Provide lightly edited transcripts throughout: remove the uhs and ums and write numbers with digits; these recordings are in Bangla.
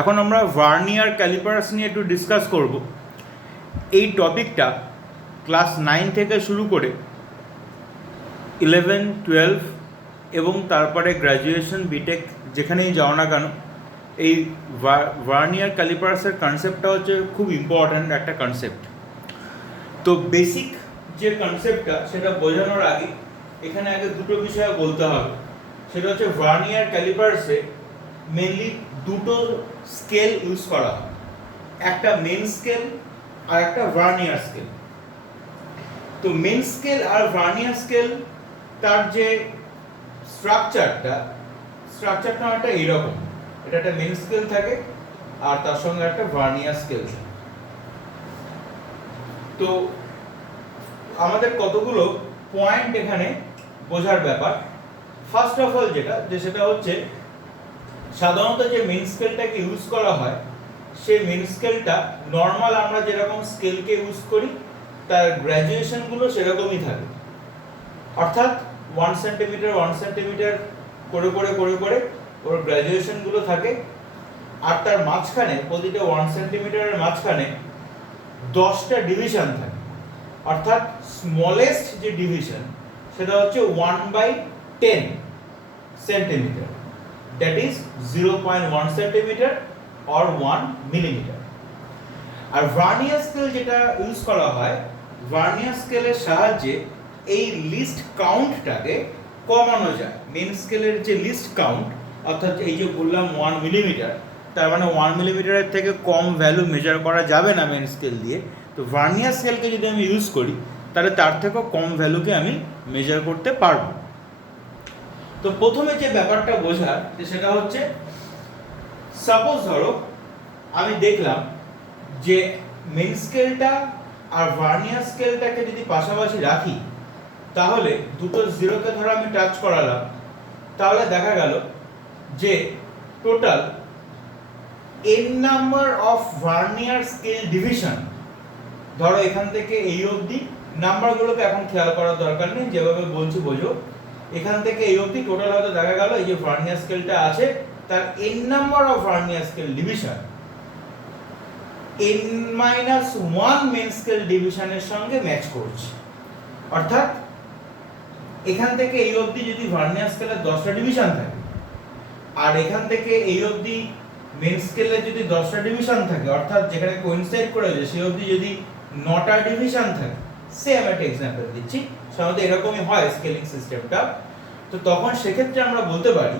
এখন আমরা ভার্নিয়ার ক্যালিপার্স নিয়ে একটু ডিসকাস করব। এই টপিকটা ক্লাস 9 থেকে শুরু করে 11, 12 এবং তারপরে গ্র্যাজুয়েশন বিটেক যেখানেই যাও না কেন, এই ভার্নিয়ার ক্যালিপার্সের কনসেপ্টটা হচ্ছে খুব ইম্পর্ট্যান্ট একটা কনসেপ্ট। তো বেসিক যে কনসেপ্টটা সেটা বোঝানোর আগে এখানে আগে দুটো বিষয় বলতে হবে। সেটা হচ্ছে ভার্নিয়ার ক্যালিপার্সে মেনলি দুটো স্কেল ইউজ করা হয়, একটা মেন স্কেল আর একটা ভার্নিয়ার স্কেল। তো মেন স্কেল আর ভার্নিয়ার স্কেল তার যে স্ট্রাকচারটা একটা এইরকম, এটা একটা মেন স্কেল থাকে আর তার সঙ্গে একটা ভার্নিয়ার স্কেল থাকে। তো আমাদের কতগুলো পয়েন্ট এখানে বোঝার ব্যাপার। ফার্স্ট অফ অল সেটা হচ্ছে সাধারণত যে মেন স্কেলটাকে ইউজ করা হয় সেই মেন স্কেলটা নর্মাল আমরা যেরকম স্কেলকে ইউজ করি তার গ্র্যাজুয়েশনগুলো সেরকমই থাকে, অর্থাৎ 1 সেন্টিমিটার করে ওর গ্র্যাজুয়েশনগুলো থাকে। আর তার মাঝখানে প্রতিটা 1 সেন্টিমিটারের মাঝখানে 10টা ডিভিশন থাকে, অর্থাৎ স্মলেস্ট যে ডিভিশন সেটা হচ্ছে 1/10 centimetre, that is 0.1 centimetre or 1 millimetre. আর ভার্নিয়ার স্কেল যেটা ইউজ করা হয়, ভার্নিয়ার স্কেলের সাহায্যে এই লিস্ট কাউন্টটাকে কমানো যায়। মেন স্কেলের যে লিস্ট কাউন্ট, অর্থাৎ এই যে বললাম 1 মিলিমিটার, তার মানে 1 মিলিমিটারের থেকে কম ভ্যালু মেজার করা যাবে না মেন স্কেল দিয়ে। তো ভার্নিয়ার স্কেলকে যদি আমি ইউজ করি তাহলে তার থেকেও কম ভ্যালুকে আমি মেজার করতে পারবো। তো প্রথমে যে ব্যাপারটা বোঝার সেটা হচ্ছে, সাপোজ ধরো আমি দেখলাম যে মেন স্কেলটা আর ভার্নিয়ার স্কেলটাকে যদি পাশাপাশি রাখি তাহলে দুটো জিরোকে ধরো আমি টাচ করালাম, তাহলে দেখা গেল যে total n number of vernier scale division, ধরো এখান থেকে এই অবধি, নাম্বারগুলোকে এখন খেয়াল করার দরকার নেই, যেভাবে বলছি বোঝো। এখান থেকে এই অবধি টোটাল হয়তো দেখা গেল এই যে ভার্নিয়ার স্কেলটা আছে তার n number of vernier scale division n-1 main scale ডিভিশনের সঙ্গে ম্যাচ করছে। অর্থাৎ এখান থেকে এই অবধি যদি ভার্নিয়ার স্কেলের 10টা ডিভিশন থাকে আর এখান থেকে এই অবধি মেন স্কেলের যদি 10টা ডিভিশন থাকে, অর্থাৎ যেখানে কোইনসাইড করে যায় সেই অবধি যদি 9টা ডিভিশন থাকে, সেম একটা এক্সাম্পল দিচ্ছি, সাধারণত এরকমই হয় স্কেলিং সিস্টেমটা। তো তখন সেক্ষেত্রে আমরা বলতে পারি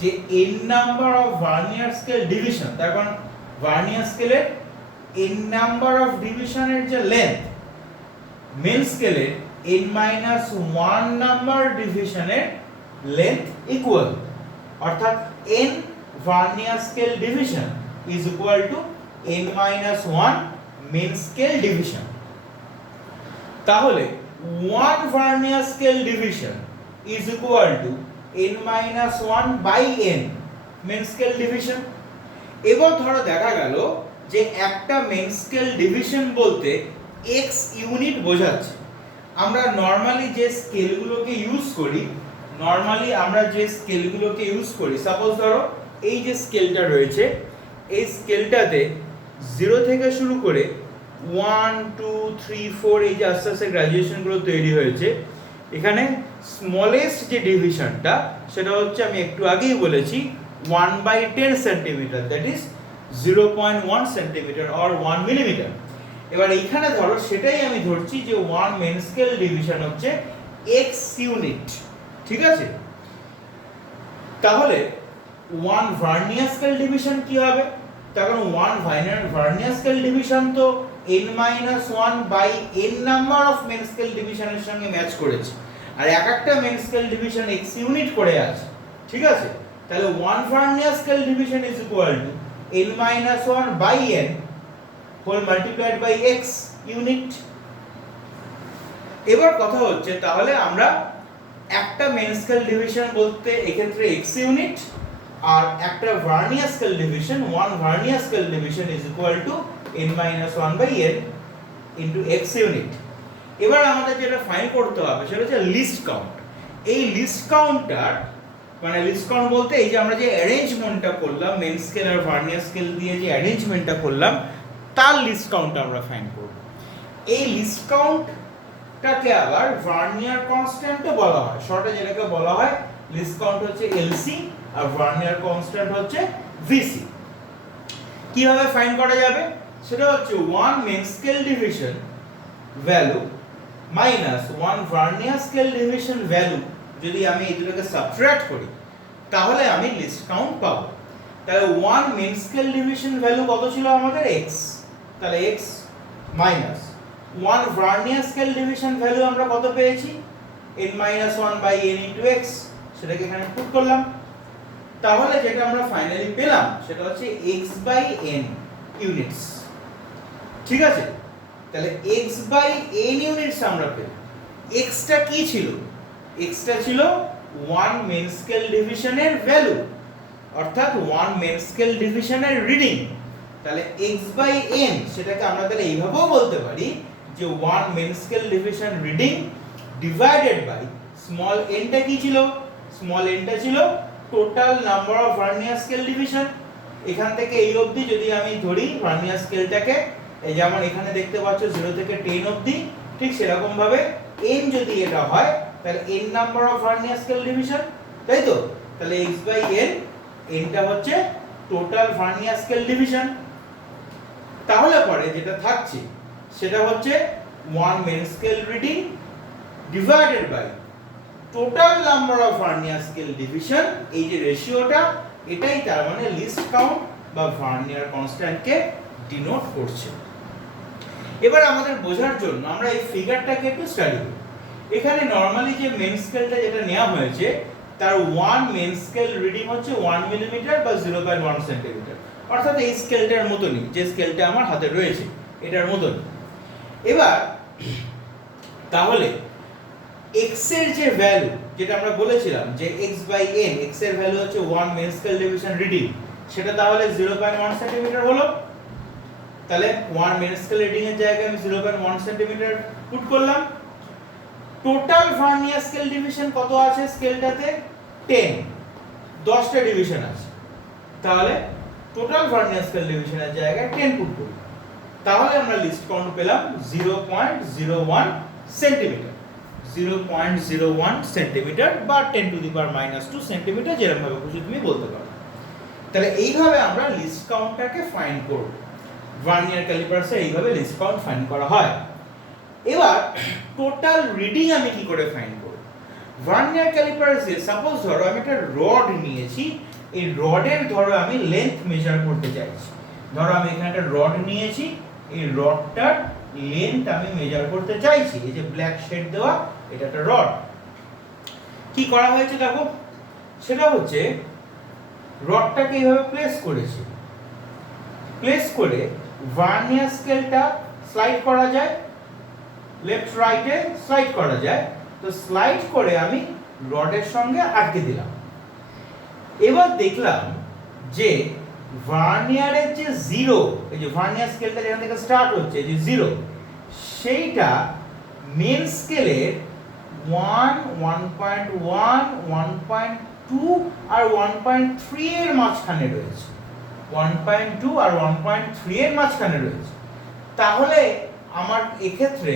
যে n number of vernier scale division, তার কারণ ভার্নিয়ার স্কেলের n নাম্বার অফ ডিভিশনের যে লেন্থ, মেন স্কেলের n-1 নাম্বার ডিভিশনের লেন্থ ইকুয়াল, অর্থাৎ n vernier scale division is equal to n-1 main scale division. তাহলে 1 vernier scale division is equal to n-1 by n main scale division. এবার ধরো দেখা গেল যে একটা মেন স্কেল ডিভিশন বলতে x ইউনিট বোঝাচ্ছে। আমরা নরমালি যে স্কেলগুলোকে ইউজ করি, সাপোজ ধরো এই যে স্কেলটা রয়েছে, এই স্কেলটাতে 0 থেকে শুরু করে 1, 2, 3, 4 এই যে আস্তে আস্তে গ্র্যাজুয়েশনগুলো তৈরি হয়েছে। এখানে স্মলেস্ট যে ডিভিশনটা সেটা হচ্ছে, আমি একটু আগেই বলেছি, 1/10 centimetre, that is 0.1 centimetre or 1 millimetre. এবার এইখানে ধরো সেটাই আমি ধরছি যে 1 মেন স্কেল ডিভিশন হচ্ছে x ইউনিট, ঠিক আছে? তাহলে 1 ভার্নিয়ার স্কেল ডিভিশন কি হবে? তার কারণ 1 ভার্নিয়ার স্কেল ডিভিশন তো n-1 by n number of main scale ডিভিশনের সঙ্গে ম্যাচ করেছে, আর এক একটা main scale division x unit করে আছে, ঠিক আছে? তাহলে 1 vernier scale division is equal to n-1 by n whole multiplied by x unit. এবার কথা হচ্ছে, তাহলে আমরা একটা মেন স্কেল ডিভিশন বলতে এক্ষেত্রে x ইউনিট, আর একটা vernier scale division, 1 vernier scale division is equal to n-1 by n into x unit. এবার আমাদের যেটা ফাইন্ড করতে হবে সেটা হচ্ছে লিস্ট কাউন্ট। এই লিস্ট কাউন্টটার মানে লিস্ট কাউন্ট বলতে এই যে আমরা যে অ্যারেঞ্জমেন্টটা করলাম মেন স্কেল আর ভার্নিয়ার স্কেল দিয়ে যে অ্যারেঞ্জমেন্টটা করলাম তার লিস্ট কাউন্টটা আমরা ফাইন্ড করব। এই লিস্ট কাউন্টটাকে আবার ভার্নিয়ার কনস্ট্যান্টও বলা হয়, শর্টে যেটাকে বলা হয় লিস্ট কাউন্ট হচ্ছে এলসি আর ভার্নিয়ার কনস্ট্যান্ট হচ্ছে ভিসি। কিভাবে ফাইন্ড করা যাবে সেটা হচ্ছে 1 main scale division value minus 1 vernier scale division value, যদি আমি এই দুটোকে সাবট্রাক্ট করি তাহলে আমি লিস্ট কাউন্ট পাবো। তাহলে 1 মেন স্কেল ডিভিশন ভ্যালু কত ছিল আমাদের x, তাহলে x minus 1 vernier scale division value আমরা কত পেয়েছি n-1/n * x, সেটাকে এখানে পুট করলাম। তাহলে যেটা আমরা ফাইনালি পেলাম সেটা হচ্ছে x/n ইউনিটস। ঠিক আছে, তাহলে x/n ইউনিটস আমরা পেলাম। x টা কি ছিল? x টা ছিল 1 মেন স্কেল ডিভিশনের ভ্যালু, অর্থাৎ 1 মেন স্কেল ডিভিশনের রিডিং। তাহলে x/n সেটাকে আমরা তাহলে এইভাবেও বলতে পারি যে 1 main scale division reading divided by small n টা কি ছিল? স্মল n টা ছিল total number of vernier scale division. এখান থেকে এই অবধি যদি আমি ধরি ভার্নিয়ার স্কেলটাকে, এই যেমন এখানে দেখতে পাচ্ছ 0 থেকে 10 অবধি, ঠিক সেরকম ভাবে n যদি এটা হয় তাহলে n number of vernier scale division, তাই তো? তাহলে x/n, n টা হচ্ছে টোটাল ভার্নিয়ার স্কেল ডিভিশন। তাহলে পরে যেটা থাকছে সেটা হচ্ছে 1 main scale reading divided by total number of vernier scale division. এই যে রেশিওটা, এটাই তার মানে লিস্ট কাউন্ট বা ভার্নিয়ার কনস্ট্যান্টকে ডিনোট করছে। এবার আমাদের বোঝার জন্য আমরা এই ফিগারটাকে একটু স্টাডি করি। এখানে নরমালি যে মেন স্কেলটা যেটা নেওয়া হয়েছে তার 1 মেন স্কেল রিডিং হচ্ছে 1 মিলিমিটার বা 0.1 সেন্টিমিটার, অর্থাৎ এই স্কেলটার মতনই, যে স্কেলটা আমার হাতে রয়েছে এটার মতনই। এবার তাহলে x এর যে ভ্যালু, যেটা আমরা বলেছিলাম যে x/n, x এর ভ্যালু হচ্ছে 1 মেন স্কেল ডিভিশন রিডিং, সেটা তাহলে 0.1 সেন্টিমিটার হলো। তাহলে 1 মেন স্কেল রিডিং এর জায়গায় আমি 0.1 সেন্টিমিটার পুট করলাম। টোটাল ভার্নিয়ার স্কেল ডিভিশন কত আছে স্কেলটাতে? 10, 10টা ডিভিশন আছে। তাহলে টোটাল ভার্নিয়ার স্কেল ডিভিশনের জায়গায় 10 পুট করি, তাহলে আমরা লিস্ট কাউন্ট পেলাম 0.01 সেন্টিমিটার। 0.01 সেন্টিমিটার বা 10⁻² সেন্টিমিটার, যেরকম ভাবে খুশি তুমি বলতে পারো। তাহলে এইভাবে আমরা লিস্ট কাউন্টটাকে ফাইন্ড করব। ভার্নিয়ার ক্যালিপারসে এইভাবে লিস্ট কাউন্ট ফাইন্ড করা হয়। এবার টোটাল রিডিং আমি কি করে ফাইন্ড করব? ভার্নিয়ার ক্যালিপারসে সাপোজ ধরো আমি একটা রড নিয়েছি, এই রডের ধরো আমি লেন্থ মেজার করতে চাইছি। ধরো আমি এখানে একটা রড নিয়েছি, এই রডটার লেন্থ আমি মেজার করতে চাইছি। এই যে ব্ল্যাক শেড দেওয়া, এটা একটা রড। কি করা হয়েছে দেখো, সেটা হচ্ছে রডটাকে এইভাবে প্লেস করেছি। প্লেস করে ভার্নিয়ার স্কেলটা স্লাইড করা যায়, লেফট রাইটে স্লাইড করা যায়। তো স্লাইড করে আমি রডের সঙ্গে আটকে দিলাম। এবার দেখলাম যে ভার্নিয়ারের যে জিরো, এই যে ভার্নিয়ার স্কেলটা যেখান থেকে স্টার্ট হচ্ছে, যে জিরো, সেইটা মেন স্কেলের 1, 1.1, 1.2 আর 1.3 এর মাঝখানে রয়েছে। 1.2 আর 1.3 এর মাঝখানে রয়েছে। তাহলে আমার এক্ষেত্রে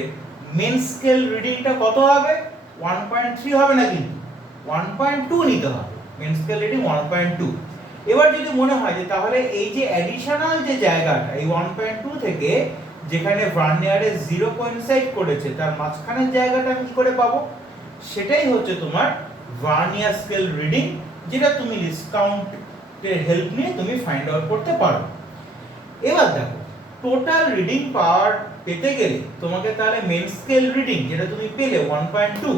মেন স্কেল রিডিংটা কত হবে? 1.3 হবে না, কিন্তু 1.2 নিতে হবে। Main scale reading 1.2। এবার যদি মনে হয় যে তাহলে এই যে অ্যাডিশনাল যে জায়গাটা, এই 1.2 থেকে যেখানে ভার্নিয়ারে জিরো কোইনসাইড করেছে তার মাঝখানের জায়গাটা আমি কি করে পাবো? সেটাই হচ্ছে তোমার ভার্নিয়ার স্কেল রিডিং, যেটা তুমি লিস্ট কাউন্টের হেল্প নিয়ে তুমি ফাইন্ড আউট করতে পারো। এবার দেখো, টোটাল রিডিং পাওয়ার পেতে গেলে তোমাকে তাহলে মেন স্কেল রিডিং যেটা তুমি পেলে 1.2,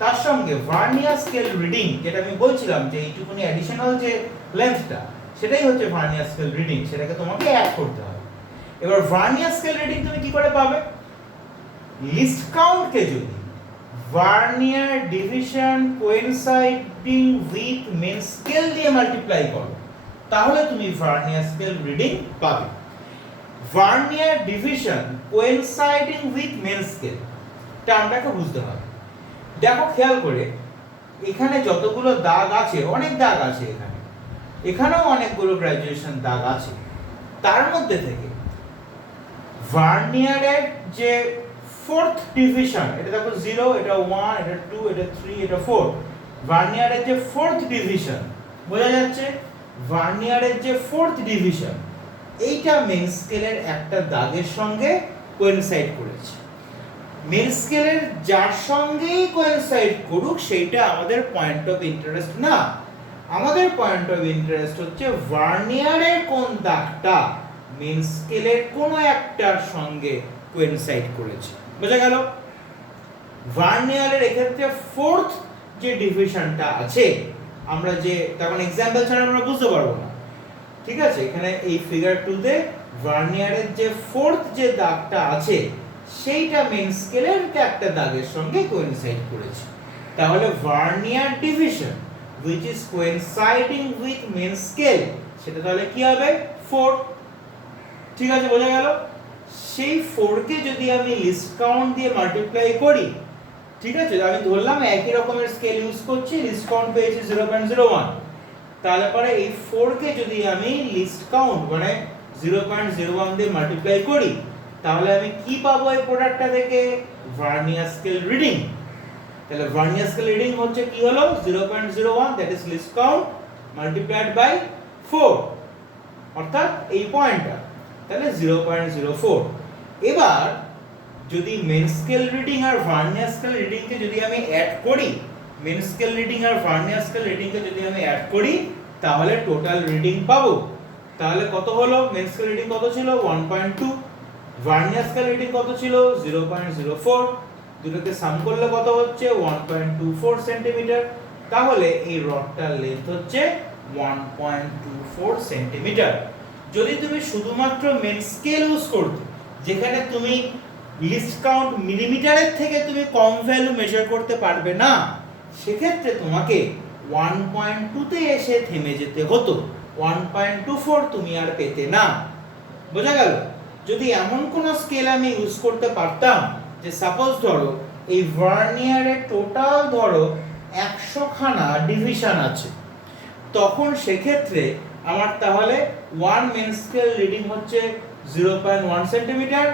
তার সঙ্গে ভার্নিয়ার স্কেল রিডিং যেটা আমি বলছিলাম যে এইটুকুনি অ্যাডিশনাল যে লেন্থটা, সেটাই হচ্ছে ভার্নিয়ার স্কেল রিডিং, সেটাকে তোমাকে অ্যাড করতে হবে। এবার ভার্নিয়ার স্কেল রিডিং তুমি কি করে পাবে? লিস্ট কাউন্টকে যদি vernier division coinciding with main scale দিয়ে মাল্টিপ্লাই করো, তাহলে তুমি ভার্নিয়ার স্কেল রিডিং পাবে। Vernier division coinciding with main scale টার্মটাকে বুঝতে হবে। দেখো খেয়াল করে, এখানে যতগুলো দাগ আছে, অনেক দাগ আছে এখানেও অনেকগুলো গ্র্যাজুয়েশন দাগ আছে। তার মধ্যে থেকে ভার্নিয়ারের যে ফোর্থ ডিভিশন, এটা দেখো 0, এটা 1, এটা 2, এটা 3, এটা 4, ভার্নিয়ারের যে ফোর্থ ডিভিশন, বোঝা যাচ্ছে ভার্নিয়ারের যে ফোর্থ ডিভিশন, এইটা মেন স্কেলের একটা দাগের সঙ্গে কোইনসাইড করেছে। মেন স্কেলের যার সঙ্গেই কোইনসাইড করুক সেইটা আমাদের পয়েন্ট অফ ইন্টারেস্ট না। আমাদের পয়েন্ট অফ ইন্টারেস্ট হচ্ছে ভার্নিয়ারের কোন দাগটা মেন স্কেলের কোন একটার সঙ্গে কোইনসাইড করেছে। বোঝা গেল? ভার্নিয়ারের এক্ষেত্রে ফোর্থ যে ডিভিশনটা আছে, আমরা যে তখন এক্সাম্পল ছাড়া আমরা বুঝতে পারবো না। ঠিক আছে, এখানে এই ফিগার 2 তে ভার্নিয়ারের যে ফোর্থ যে দাগটা আছে সেইটা মেন স্কেলের একটা দাগের সঙ্গে কোইনসাইড করেছে। তাহলে vernier division which is coinciding with main scale, সেটা তাহলে কি হবে? 4। ঠিক আছে, বোঝা গেল? সেই 4 কে যদি আমি লিস্ট কাউন্ট দিয়ে মাল্টিপ্লাই করি, ঠিক আছে, আমি ধরলাম একই রকমের স্কেল ইউজ করছি, লিস্ট কাউন্ট পেয়েছি 0.01, তাহলে পরে এই 4 কে যদি আমি লিস্ট কাউন্ট মানে 0.01 দিয়ে মাল্টিপ্লাই করি, তাহলে আমি কি পাবো এই প্রোডাক্টটা থেকে? Vernier scale reading. তাহলে ভার্নিয়ার স্কেল রিডিং হচ্ছে কি হলো? 0.01, that is least count multiplied by 4, অর্থাৎ এই পয়েন্টটা, তাহলে 0.04। এবার যদি মেন স্কেল রিডিং আর ভার্নিয়ার স্কেল রিডিং কে যদি আমি অ্যাড করি, মেন স্কেল রিডিং আর ভার্নিয়ার স্কেল রিডিং কে যদি আমি অ্যাড করি, তাহলে টোটাল রিডিং পাবো। তাহলে কত হলো? মেন স্কেল রিডিং কত ছিল? 1.2, ভার্নিয়ার স্কেল রিডিং কত ছিল? 0.04, দুটোকে সাম করলে কত হচ্ছে? 1.24 সেন্টিমিটার। তাহলে এই রডটার লেন্থ হচ্ছে 1.24 সেন্টিমিটার। যদি তুমি শুধুমাত্র মেন স্কেল ইউজ করতে, যেখানে তুমি লিস্ট কাউন্ট মিলিমিটারের থেকে তুমি কম ভ্যালু মেজার করতে পারবে না, সেক্ষেত্রে তোমাকে 1.2 তে এসে থেমে যেতে হতো, 1.24 তুমি আর পেতে না। বোঝা গেল? যদি এমন কোন স্কেল আমি ইউজ করতে পারতাম যে সাপোজ ধরো এই ভার্নিয়ারের টোটাল ধরো 100 খানা ডিভিশন আছে, তখন সেক্ষেত্রে আমার তাহলে 1 মেন স্কেল রিডিং হচ্ছে 0.1 সেন্টিমিটার,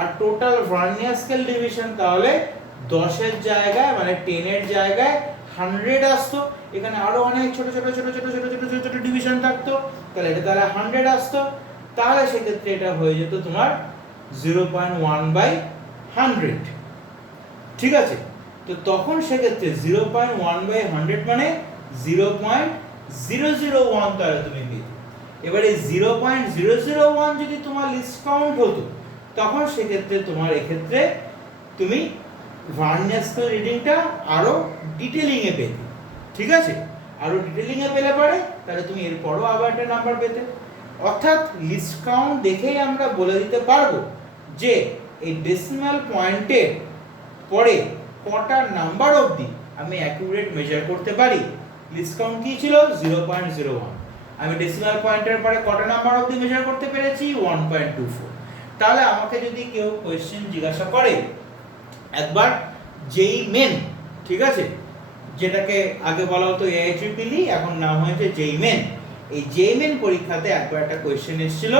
আর টোটাল ভার্নিয়ার স্কেল ডিভিশন তাহলে 10 এর জায়গায় মানে 10 এর জায়গায় 100 আসতো। এখানে আরো অনেক ছোট ছোট ছোট ছোট ছোট ছোট ছোট ছোট ডিভিশন থাকতো, তাহলে এটা তাহলে 100 আসতো। তাহলে সেক্ষেত্রে এটা হয়ে যেত তোমার 0.1/100। ঠিক আছে, তো তখন সেক্ষেত্রে 0.1/100 মানে 0.001 তাহলে তুমি পেতে। এবারে 0.001 যদি তোমার লিস্ট কাউন্ট হতো, তখন সেক্ষেত্রে তোমার এক্ষেত্রে তুমি ভার্নিয়ার স্কেল রিডিংটা আরো ডিটেইলিং এ পেতে। ঠিক আছে, আরো ডিটেইলিং এ পেলে পরে তাহলে তুমি এরপরও আবার একটা নাম্বার পেতে। অর্থাৎ লিস্ট কাউন্ট দেখেই আমরা বলে দিতে পারবো যে এই ডেসিমাল পয়েন্টের পরে কটা নাম্বার অবধি আমি অ্যাকুরেট মেজার করতে পারি। লিস্ট কাউন্ট কি ছিল? 0.01। আমি ডেসিমাল পয়েন্টের পরে কটা নাম্বার অবধি মেজার করতে পেরেছি? 1.24। তাহলে আমাকে যদি কেউ কোশ্চেন জিজ্ঞাসা করে একবার যেই মেন, ঠিক আছে, যেটাকে আগে বলা হতো AIEEE, এখন নাম হয়েছে যেই মেন, এই যেই মেন পরীক্ষাতে একবার একটা কোশ্চেন এসেছিল,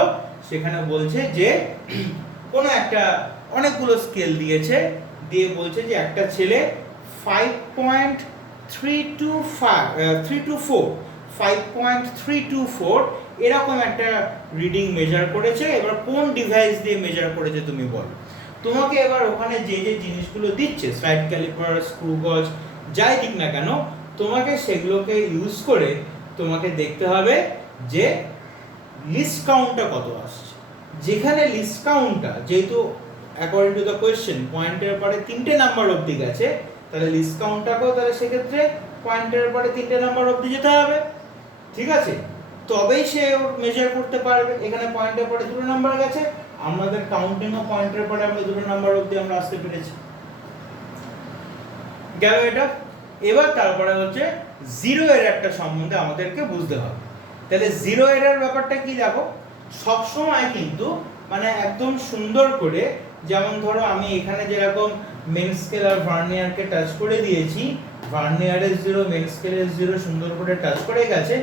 সেখানে বলছে যে কোনো একটা অনেকগুলো স্কেল দিয়েছে, দিয়ে বলছে যে একটা ছেলে 5.324 এরকম একটা রিডিং মেজার করেছে। এবার কোন ডিভাইস দিয়ে মেজার করেছে তুমি বলো। তোমাকে এবার ওখানে যে যে জিনিসগুলো দিচ্ছে, সাইড ক্যালিপার, স্ক্রু গজ, যাই দিক না কেন, তোমাকে সেগুলোকে ইউজ করে তোমাকে দেখতে হবে যে লিস্ট কাউন্টটা কত আসছে। যেখানে লিস্ট কাউন্টটা যেহেতু অ্যাকর্ডিং টু দ্য কোয়েশ্চেন পয়েন্টের পরে 3টে নাম্বার অবধি গেছে, তাহলে লিস্ট কাউন্টটাকেও তাহলে সেক্ষেত্রে পয়েন্টের পরে 3টে নাম্বার অবধি যেতে হবে। ঠিক আছে, তবেই সে মেজার করতে পারবে। এখানে পয়েন্টের পরে 2 নাম্বার গেছে, আমাদের কাউন্টিংও পয়েন্টের পরে আমরা 2 নাম্বার অবধি আমরা আসতে পেরেছি। গেল এটা। এবার তারপরে হচ্ছে জিরো এররটা সম্বন্ধে আমাদেরকে বুঝতে হবে। তাহলে জিরো এরর ব্যাপারটা কি দেখো, সব সময় কিন্তু মানে একদম সুন্দর করে, যেমন ধরো আমি এখানে যেরকম মেন স্কেল আর ভার্নিয়ারকে টাচ করে দিয়েছি, ভার্নিয়ারের 0 মেন স্কেলের 0 সুন্দর করে টাচ করে গেছে,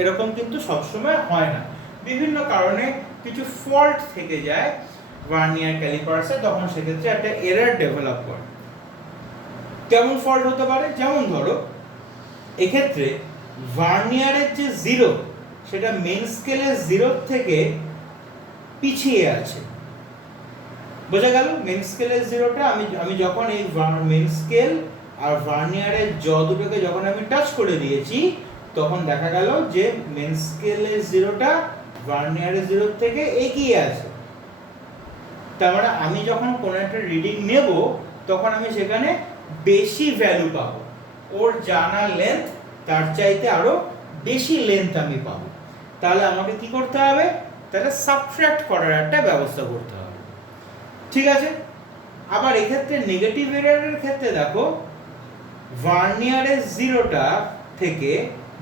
এরকম কিন্তু সবসময় হয় না। বিভিন্ন কারণে কিছু ফল্ট থেকে যায় ভার্নিয়ার ক্যালিপার্সে, তখন সেক্ষেত্রে একটা এরর ডেভেলপ করে। কেমন ফল্ট হতে পারে? যেমন ধরো এক্ষেত্রে ভার্নিয়ারের যে 0 সেটা মেন স্কেলের 0 থেকে পিছিয়ে আছে। বোঝা গেল? মেন স্কেলের 0টা আমি যখন এই মেন স্কেল আর ভার্নিয়ারের দুটোকে যখন আমি টাচ করে দিয়েছি, তখন দেখা গেল যে মেন স্কেলের 0টা ভার্নিয়ারের 0 থেকে এগিয়ে আছে। তার মানে আমি যখন কোনো একটা রিডিং নেব, তখন আমি সেখানে বেশি ভ্যালু পাবো, ওর জানা লেন্থ তার চাইতে আরো বেশি লেন্থ আমি পাবো। তাহলে আমাকে কি করতে হবে? তাহলে সাবট্রাক্ট করার একটা ব্যবস্থা করতে হবে। ঠিক আছে? আবার এক্ষেত্রে নেগেটিভ এররের ক্ষেত্রে দেখো, ভার্নিয়ারের 0টা থেকে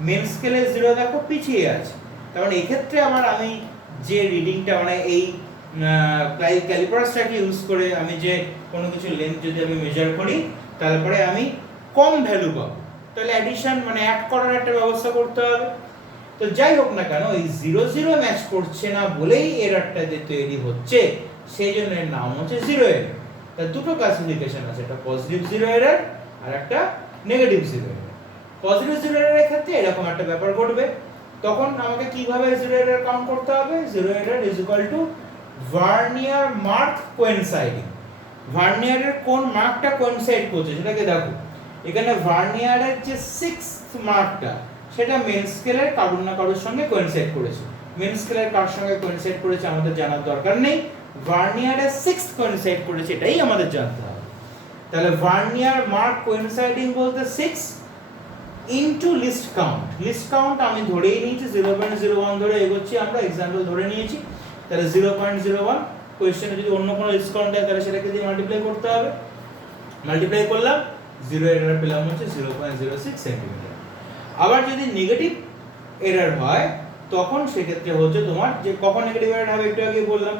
মেন স্কেলের 0 দেখো পিছিয়ে আছে। কারণ এক্ষেত্রে আবার আমি যে রিডিংটা মানে এই ক্যালিপার্সটাকে ইউজ করে আমি যে কোনো কিছু লেন্থ যদি আমি মেজার করি, তারপরে আমি কম ভ্যালু পাবো। তাহলে অ্যাডিশন মানে অ্যাড করার একটা ব্যবস্থা করতে হবে। তো যাই হোক না কেন, এই 0 0 ম্যাচ করছে না বলেই এররটা যে তৈরি হচ্ছে, সেই জন্য এর নাম হচ্ছে 0 এরর। তার দুটো ক্লাসিফিকেশন আছে, একটা পজিটিভ 0 এরর আর একটা নেগেটিভ 0 এরর। পজিটিভ 0 এররের ক্ষেত্রে এরকম একটা ব্যাপার ঘটবে, তখন আমাকে কিভাবে 0 এরর কাউন্ট করতে হবে? 0 error is equal to vernier mark coinciding. ভার্নিয়ারের কোন মার্কটা কোইনসাইড করছে সেটাকে দেখো। এখানে ভার্নিয়ারের যে 6th মার্কটা সেটা মেন স্কেলের কারোর না কারোর সঙ্গে কোইনসাইড করেছে। মেন স্কেলের কার সঙ্গে কোইনসাইড করেছে আমাদের জানার দরকার নেই, ভার্নিয়ারের 6th কোইনসাইড করেছে এটাই আমাদের জানতে হবে। তাহলে ভার্নিয়ার মার্ক কোইনসাইডিং বলতে 6 into list count. List count আমি ধরেই নিয়েছি 0.01 ধরে এগোচ্ছি, আমরা এক্সাম্পল ধরে নিয়েছি। তাহলে 0.01, কোশ্চেনে যদি অন্য কোনো লিস্ট কাউন্ট দেয় তাহলে সেটাকে দিয়ে মাল্টিপ্লাই করতে হবে। মাল্টিপ্লাই করলাম, 0 এরর পেলাম হচ্ছে 0.06 সেন্টিমিটার। আবার যদি নেগেটিভ এরর হয়, তখন সেক্ষেত্রে হচ্ছে তোমার যে কখন নেগেটিভ এরর হবে একটু আগে বললাম,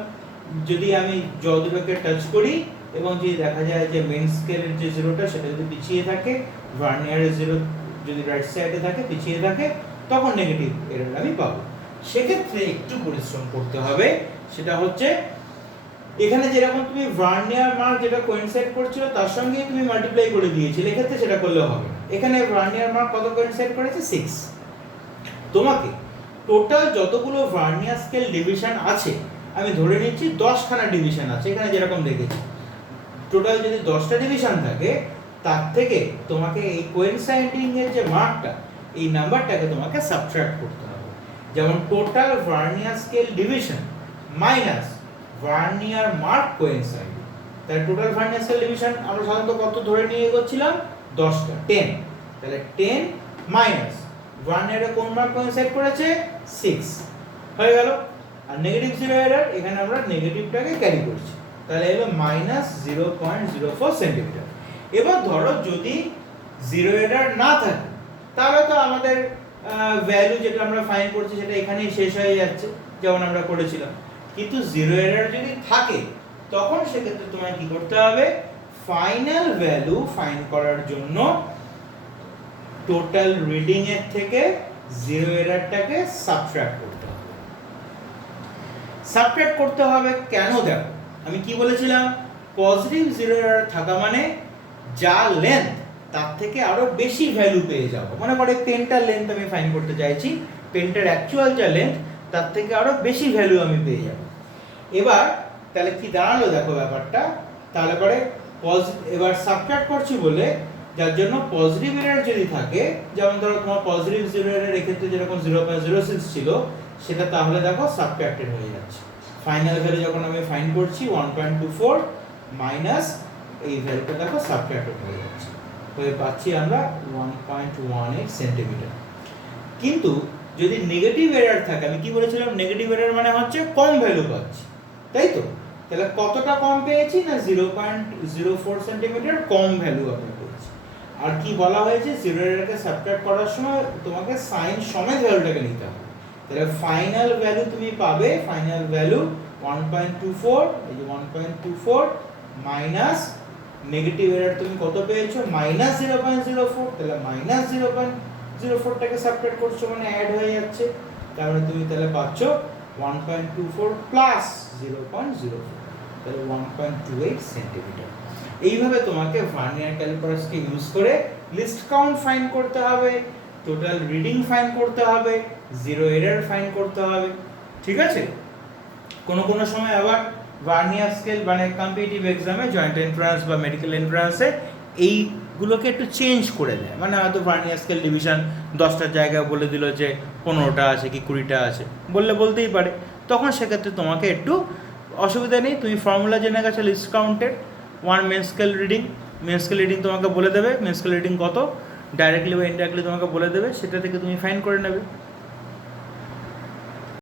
যদি আমি দুটোকে টাচ করি এবং যদি দেখা যায় যে মেন স্কেলের যে 0টা সেটা যদি পিছিয়ে থাকে, ভার্নিয়ারের 0 যদি রাইট সাইডে থাকে পিছিয়ে থাকে, তখন নেগেটিভ এরর আমি পাবো। সেক্ষেত্রে একটু পরিশ্রম করতে হবে, সেটা হচ্ছে এখানে যেরকম তুমি ভার্নিয়ার মার্ক যেটা কোইনসাইড করছিল তার সঙ্গে তুমি মাল্টিপ্লাই করে দিয়েছিলে, এক্ষেত্রে সেটা করলে হবে। এখানে ভার্নিয়ার মার্ক কত কোইনসাইড করেছে? 6। তোমাকে টোটাল যতগুলো ভার্নিয়ার স্কেল ডিভিশন আছে, আমি ধরে নিচ্ছি 10খানা ডিভিশন আছে, এখানে যেরকম দেখেছি টোটাল যদি 10টা ডিভিশন থাকে, তার থেকে তোমাকে এই কোইনসাইডিং এর যে মার্কটা, এই নাম্বারটাকে তোমাকে সাবট্রাক্ট করতে হবে। যেমন total vernier scale division minus vernier mark coinciding. তাহলে টোটাল ভার্নিয়ার স্কেল ডিভিশন আমরা সাধারণত কত ধরে নিয়ে এগোচ্ছিলাম? 10টা, 10। তাহলে 10 মাইনাস ভার্নিয়ারে কোন মার্ক কোইনসাইড করেছে? 6 হয়ে গেল। আর নেগেটিভ 0 এরর, এখানে আমরা নেগেটিভটাকে ক্যারি করছি, তাহলে এলো -0.04 সেন্টিমিটার। এবার ধরো যদি 0 এরর না থাকে, তাহলে তো আমাদের ভ্যালু যেটা আমরা ফাইন্ড করছি সেটা এখানেই শেষ হয়ে যাচ্ছে, যেমন আমরা করেছিলাম। কিন্তু 0 এরর যদি থাকে, তখন সেক্ষেত্রে তোমায় কি করতে হবে? ফাইনাল ভ্যালু ফাইন্ড করার জন্য টোটাল রিডিং এর থেকে 0 এররটাকে সাবট্রাক্ট করতে হবে। সাবট্রাক্ট করতে হবে কেন? দেখো আমি কি বলেছিলাম, পজিটিভ 0 এরর থাকা মানে যা লেন্থ তার থেকে আরো বেশি ভ্যালু পেয়ে যাব। মনে করে পেনটার লেন্থ আমি ফাইন্ড করতে চাইছি, পেনটার অ্যাকচুয়াল যা লেন্থ তার থেকে আরো বেশি ভ্যালু আমি পেয়ে যাব। এবার তাহলে কি দাঁড়ালো দেখো ব্যাপারটা, তাহলে পরে এবার সাবট্রাক্ট করছি বলে, যার জন্য পজিটিভ এরর যদি থাকে, যেমন ধরো তোমার পজিটিভ 0 এরর এক্ষেত্রে যেরকম 0.06 ছিল, সেটা তাহলে দেখো সাবট্রাক্টেড হয়ে যাচ্ছে। ফাইনাল ভ্যালু যখন আমি ফাইন্ড করছি 1.24 মাইনাস এই ভ্যালুটা দেখো সাবট্রাক্টেড হয়ে যাচ্ছে, হয়ে পাচ্ছি আমরা 1.18 সেন্টিমিটার। কিন্তু যদি নেগেটিভ এরর থাকে, আমি কি বলেছিলাম, নেগেটিভ এরর মানে হচ্ছে কম ভ্যালু পাচ্ছি, তাই তো? তাহলে কতটা কম পেয়েছি? না 0.04 সেন্টিমিটার কম ভ্যালু আমরা পেয়েছি। আর কি বলা হয়েছে, 0 এররকে সাবট্রাক্ট করার সময় তোমাকে সাইন সমেত ভ্যালুটাকে নিতে হবে। তাহলে ফাইনাল ভ্যালু তুমি পাবে, ফাইনাল ভ্যালু 1.24, এই যে 1.24 মাইনাস নেগেটিভ এরার তুমি কত পেয়েছো -0.04, তাহলে -0.04টাকে সাবট্রাক্ট করছো মানে অ্যাড হয়ে যাচ্ছে, তার মানে তুমি তাহলে পাচ্ছ 1.24 প্লাস 0.04, তাহলে 1.28 সেন্টিমিটার। এইভাবে তোমাকে ভার্নিয়ার ক্যালিপারসকে ইউজ করে লিস্ট কাউন্ট ফাইন্ড করতে হবে, টোটাল রিডিং ফাইন্ড করতে হবে, জিরো এরার ফাইন্ড করতে হবে, ঠিক আছে? কোনো সময় আবার ভার্নিয়ার স্কেল মানে কম্পিটিটিভ এক্সামে জয়েন্ট এন্ট্রান্স বা মেডিকেল এন্ট্রান্সে এইগুলোকে একটু চেঞ্জ করে দেয়, মানে হয়তো ভার্নিয়ার স্কেল ডিভিশন 10টার জায়গায় বলে দিল যে 15টা আছে কি 20টা আছে, বলতেই পারে, তখন সেক্ষেত্রে তোমাকে একটু অসুবিধা নেই, তুমি ফর্মুলা জেনে গেছো লিস্ট কাউন্টের, 1 মেন স্কেল রিডিং তোমাকে বলে দেবে মেন স্কেল রিডিং কত, ডাইরেক্টলি বা ইনডাইরেক্টলি তোমাকে বলে দেবে, সেটা থেকে তুমি ফাইন্ড করে নেবে।